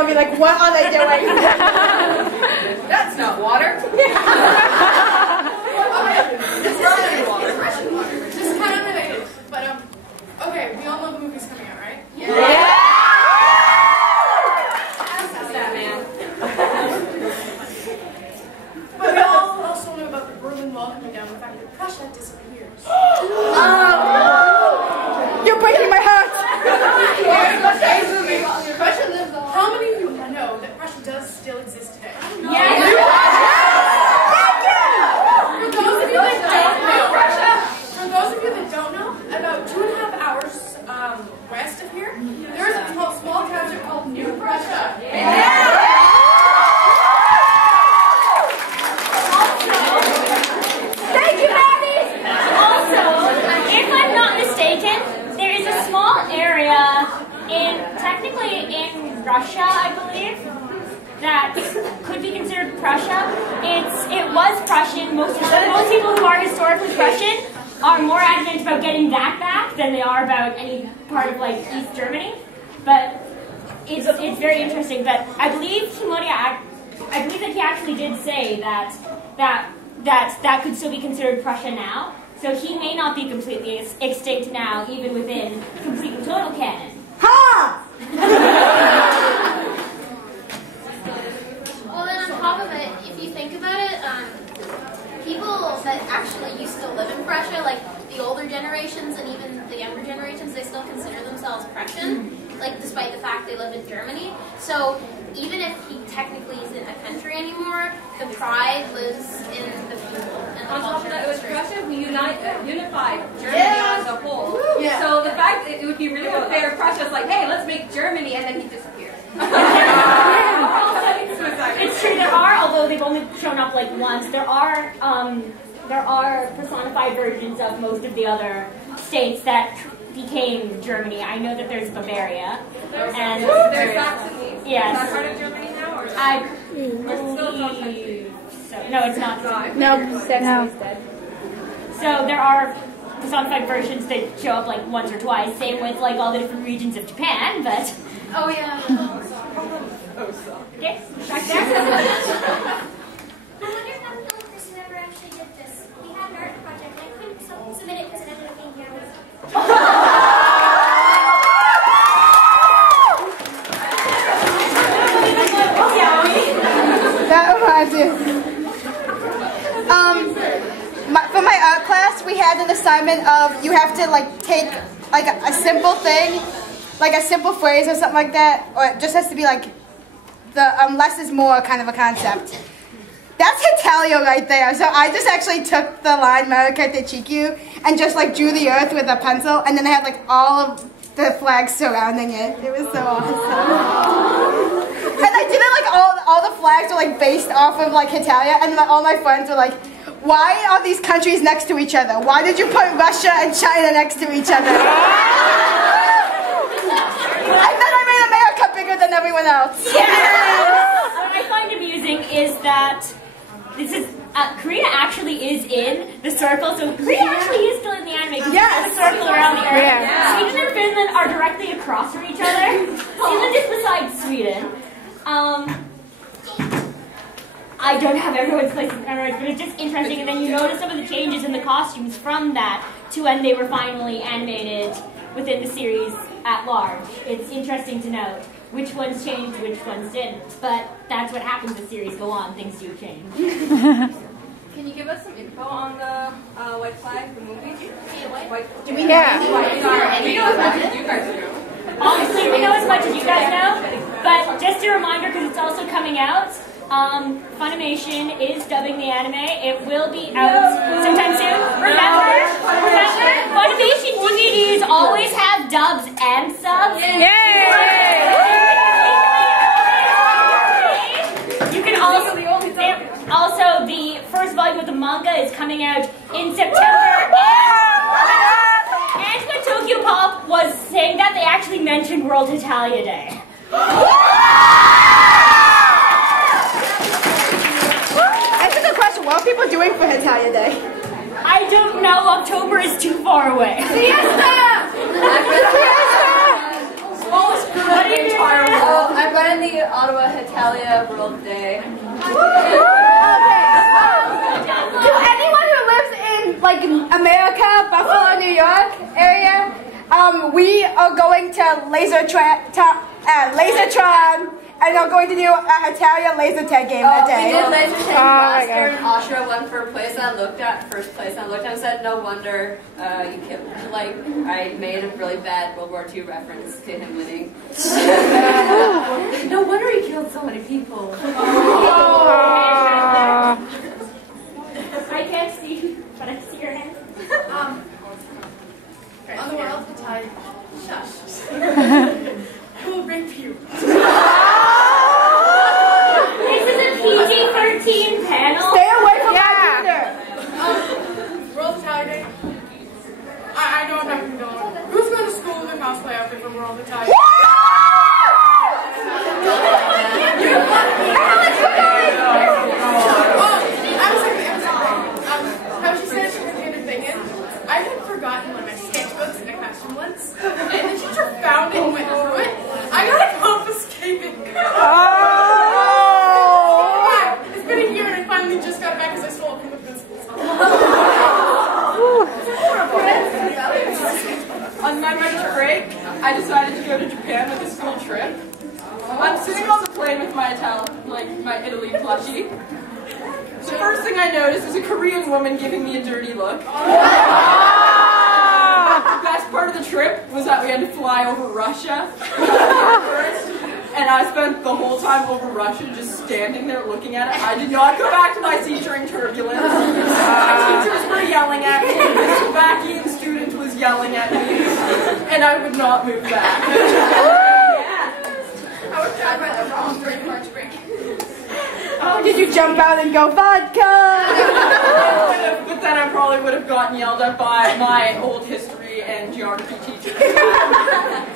they'll be like, what are they doing? That's not water. It's Russian water. Just kind of related. But, okay, we all know the movie's coming out, right? Yeah. But we all also know about the Berlin Wall coming down, the fact that Prussia disappears. You're breaking my heart! How many of you know that Prussia does still exist today? Yes. For those of you that don't know, about 2.5 hours west of here, there is a small township called New Prussia. Thank you, Maddie! Also, if I'm not mistaken, there is a small area technically in Russia, I believe, that could be considered Prussia. It was Prussian. Most people who are historically Prussian are more adamant about getting that back than they are about any part of like East Germany. But it's very interesting. But I believe that he actually did say that could still be considered Prussia now. So he may not be completely extinct now, even within complete and total canon. Ha! Well, then on top of it, if you think about it, people that actually used to live in Prussia, like the older generations and even the younger generations, they still consider themselves Prussian, like despite the fact they live in Germany. So even if he technically isn't a country anymore, the pride lives in the people. And On top of that, it was Prussia who unified Germany as a whole. Yeah. So the fact that it would be really unfair if Prussia's like, hey, let's make Germany, and then he disappears. It's true, there are, although they've only shown up like once, there are personified versions of most of the other states that became Germany. I know that there's Bavaria. There's Saxony. Yes. Is that part of Germany now? Or I believe so. No, it's not. No. So there are personified versions that show up like once or twice. Same with like all the different regions of Japan, but. Oh yeah. Okay, back there. I wonder if the person ever actually did this. We had an art project and I couldn't submit it because it ended up being yellow. That reminds me. For my art class, we had an assignment of you have to like take like a simple thing, like a simple phrase or something like that, or it just has to be like the less is more kind of a concept. That's Hetalia right there. So I just actually took the line Maracate Chiku and just like drew the earth with a pencil, and then I had like all of the flags surrounding it. It was so awesome. And I did it like all the flags were like based off of like Hetalia, and all my friends were like, why are these countries next to each other? Why did you put Russia and China next to each other? And then I made America bigger than everyone else. Yes! What I find amusing is that Korea actually is in the circle, so Korea actually is still in the anime because it's a circle around the earth. Yeah. Sweden and Finland are directly across from each other. Finland is beside Sweden. I don't have everyone's place in memory, but it's just interesting, and then you notice some of the changes in the costumes from that to when they were finally animated within the series at large. It's interesting to note which ones changed, which ones didn't, but that's what happens as series go on, things do change. Can you give us some info on the White Flag, the movie? Do we know? We know as much as you guys do. Honestly, we know as much as you guys know, but just a reminder, because it's also coming out, Funimation is dubbing the anime. It will be out sometime soon. Remember, Funimation DVDs always have dubs and subs. Yay! You can also the first volume of the manga is coming out in September. And when Tokyo Pop was saying that, they actually mentioned World Hetalia Day. What are people doing for Hetalia Day? I don't know. October is too far away. Fiesta! Most good entire world. I bet join the Ottawa Hetalia World Day. To anyone who lives in like America, Buffalo, New York area, we are going to Lasertron, and we're going to do a Hetalia laser tag game that day. We did laser tag last year, and Osher won first place. I looked at and said, no wonder you killed. Like, I made a really bad World War II reference to him winning. No wonder he killed so many people. I can't see, but I see your hand. On the World Hetalia. Shush. I will rape you. This is a PG-13 panel. Stay away from my computer. World Hetalia Day. I know I'm not going to go on. Who's going to school with their cosplay outfit for World Hetalia Day? How she said she was going to thing is, I had forgotten one of my sketchbooks in a classroom once, and the teacher found it and went through it. I got to confiscate it. It's been a year and I finally just got it back because I stole it from the principal's office. On my winter break, I decided to go to Japan with a school trip. I'm sitting on the plane with my Italy plushie. The first thing I noticed is a Korean woman giving me a dirty look. The best part of the trip was that we had to fly over Russia. And I spent the whole time over Russia just standing there looking at it. I did not go back to my seat during turbulence. My teachers were yelling at me. The Slovakian student was yelling at me. And I would not move back. I was tried by the wrong during lunch break. Oh, did you jump out and go vodka? But then I probably would have gotten yelled at by my old history and geography teachers.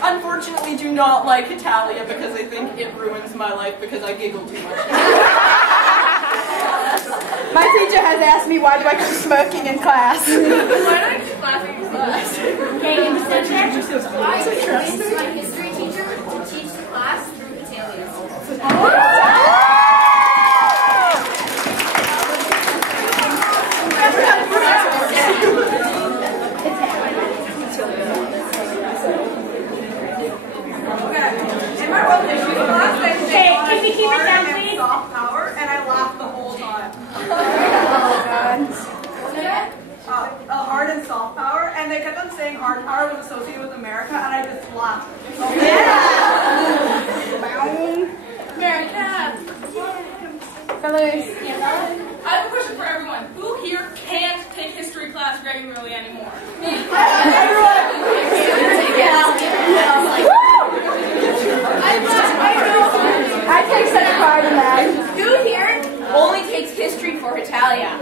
Unfortunately, do not like Hetalia because I think it ruins my life because I giggle too much. My teacher has asked me why do I keep smirking in class. Why do I keep laughing in class? Okay, in the center. I convinced my history teacher to teach the class through Hetalia. Okay, can we keep it down, please? Soft power, and I laughed the whole time. Hard and soft power, and they kept on saying hard power was associated with America, and I just laughed. America. Fellas. I have a question for everyone. Who here can't take history class regularly anymore? I take such pride in that. Who here only takes history for Hetalia?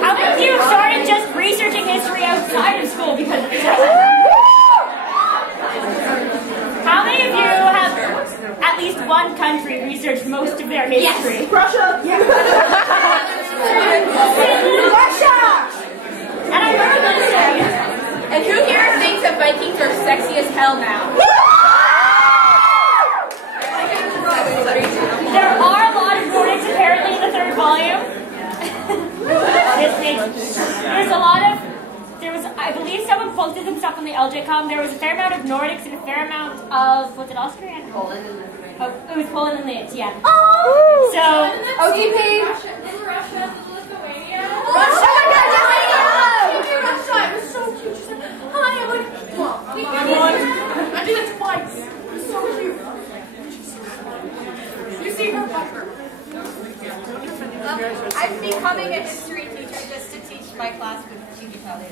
How many of you have started just researching history outside of school because of this? How many of you have at least one country researched most of their history? Yes. Russia. Russia! And I remember this saying. And who here thinks that Vikings are sexy as hell now? There are a lot of Nordics apparently in the third volume. There's a lot of, I believe someone posted some stuff on the LJCom. There was a fair amount of Nordics and a fair amount of, was it Austrian? Poland and Lithuania. Oh, it was Poland and Lithuania, yeah. Oh! So, OTP. Russia, Lithuania. Russia! Russia, it was so cute. She said, hi, I'm like, well, I did it twice. It was so cute. You see her buffer. I'm becoming a history teacher just to teach my class with Hetalia.